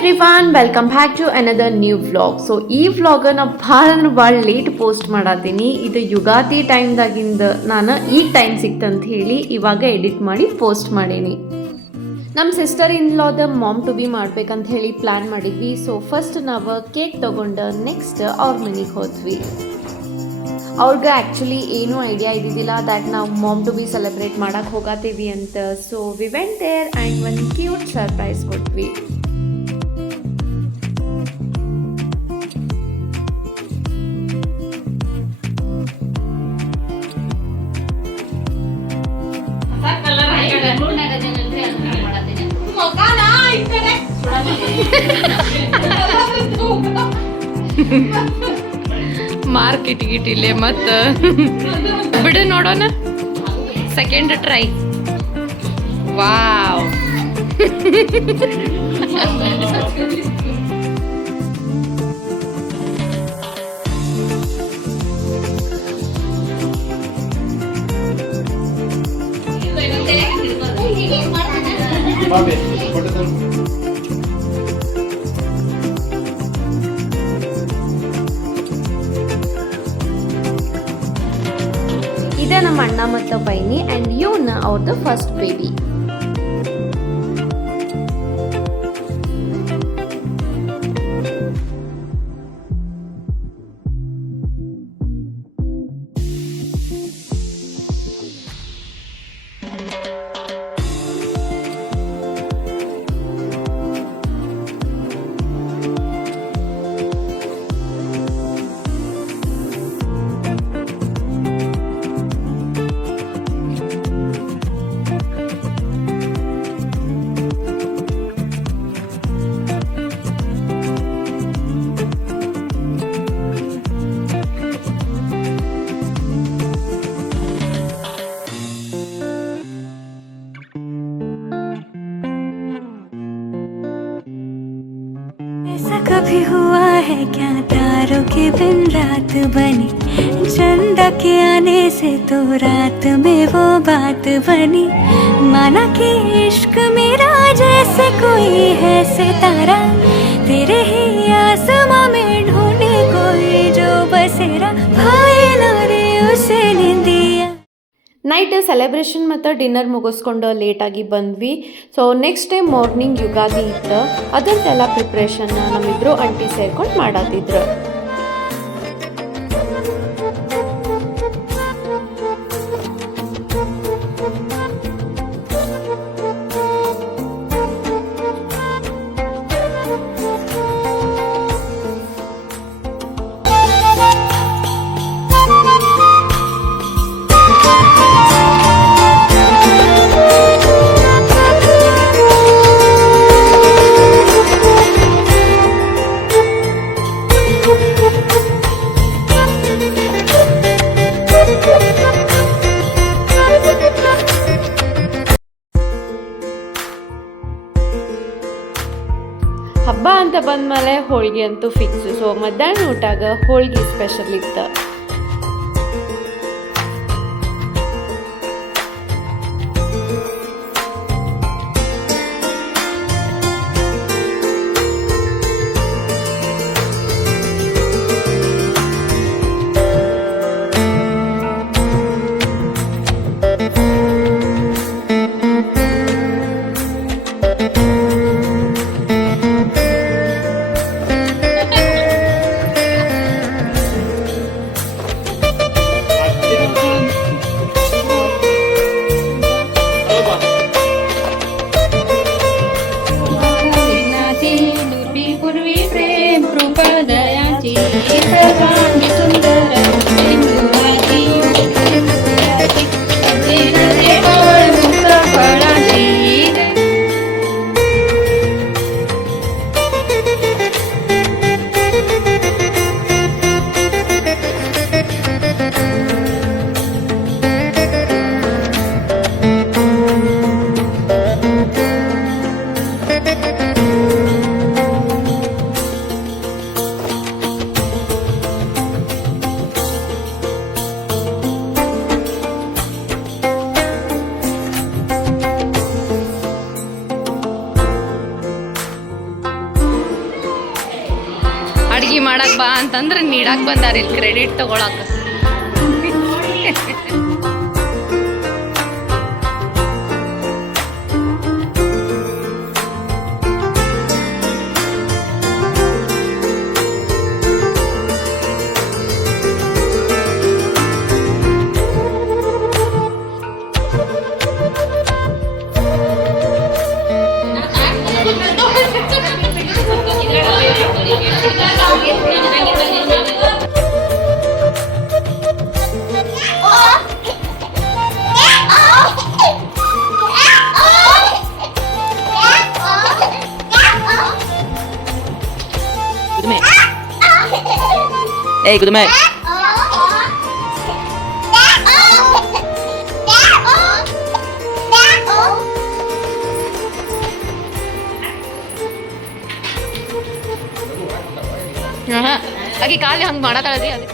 Everyone welcome back to another new vlog. So ಈ ವ್ಲಾಗನ್ನು ಭಾಳ ಲೇಟ್ ಪೋಸ್ಟ್ ಮಾಡತ್ತೀನಿ. ಇದು ಯುಗಾದಿ ಟೈಮ್ದಾಗಿಂದ ನಾನು ಈಗ ಟೈಮ್ ಸಿಕ್ತಂತ ಹೇಳಿ ಇವಾಗ ಎಡಿಟ್ ಮಾಡಿ ಪೋಸ್ಟ್ ಮಾಡೀನಿ. ನಮ್ಮ ಸಿಸ್ಟರ್ ಇನ್ ಲಾದ ಮಾಮ್ ಟು ಬಿ ಮಾಡ್ಬೇಕಂತ ಹೇಳಿ ಪ್ಲ್ಯಾನ್ ಮಾಡಿದ್ವಿ. ಸೊ ಫಸ್ಟ್ ನಾವು ಕೇಕ್ ತೊಗೊಂಡು ನೆಕ್ಸ್ಟ್ ಅವ್ರ ಮನೆಗೆ ಹೋದ್ವಿ. ಅವ್ರಿಗೆ ಆ್ಯಕ್ಚುಲಿ ಏನೂ ಐಡಿಯಾ ಇದ್ದಿದ್ದಿಲ್ಲ ದ್ಯಾಟ್ ನಾವು ಮಾಮ್ ಟು ಬಿ ಸೆಲೆಬ್ರೇಟ್ ಮಾಡೋಕ್ಕೆ ಹೋಗತ್ತೀವಿ ಅಂತ. So we went there and ಒಂದು ಕ್ಯೂಟ್ ಸರ್ಪ್ರೈಸ್ ಕೊಟ್ವಿ. ಮಾರ್ಕೆಟ್ ಗಿಟ್ಟಿಲ್ಲೇ ಮತ್ತು ಬಿಡು ನೋಡೋಣ. Second try. ವಾವ್, ಇದೇ ನಮ್ಮ ಅಣ್ಣ ಮತ್ತು ಬೈನಿ ಆ್ಯಂಡ್ ಇವನ್ನ ಅವ್ರದ್ದು ಫಸ್ಟ್ ಬೇಬಿ. कभी हुआ है क्या तारों के बिन रात बनी, चंदा के आने से तो रात में वो बात बनी, माना कि इश्क मेरा जैसे कोई है सितारा, तेरे ही आसमां में ढूंढे कोई जो बसेरा, भाई ना रे उसे निंदिया. ನೈಟ್ ಸೆಲೆಬ್ರೇಷನ್ ಮತ್ತು ಡಿನ್ನರ್ ಮುಗಿಸ್ಕೊಂಡು ಲೇಟಾಗಿ ಬಂದ್ವಿ. So next day morning Ugadi ಇತ್ತು. ಅದರದ್ದೆಲ್ಲ ಪ್ರಿಪ್ರೇಷನ್ ನಮ್ಮಿಬ್ರು ಆಂಟಿ ಸೇರ್ಕೊಂಡು ಮಾಡತ್ತಿದ್ರು. ಹಬ್ಬ ಅಂತ ಬಂದಮೇಲೆ ಹೋಳಿಗೆ ಅಂತೂ ಫಿಕ್ಸ್. ಸೊ ಮಧ್ಯಾಹ್ನ ಊಟಾಗ ಹೋಳಿಗೆ ಸ್ಪೆಷಲ್ ಇತ್ತು. ಅಡ್ಗೆ ಮಾಡಕ್ ಬಾ ಅಂತಂದ್ರೆ ನೀಡಾಕ್ ಬಂದಾರ ಇಲ್ಲಿ ಕ್ರೆಡಿಟ್ ತಗೊಳಕ. Hey, Kudume. ಆಕೆ ಕಾಲಿ ಹಂಗೆ ಮಾಡತ್ತಾಳದಿ ಅದು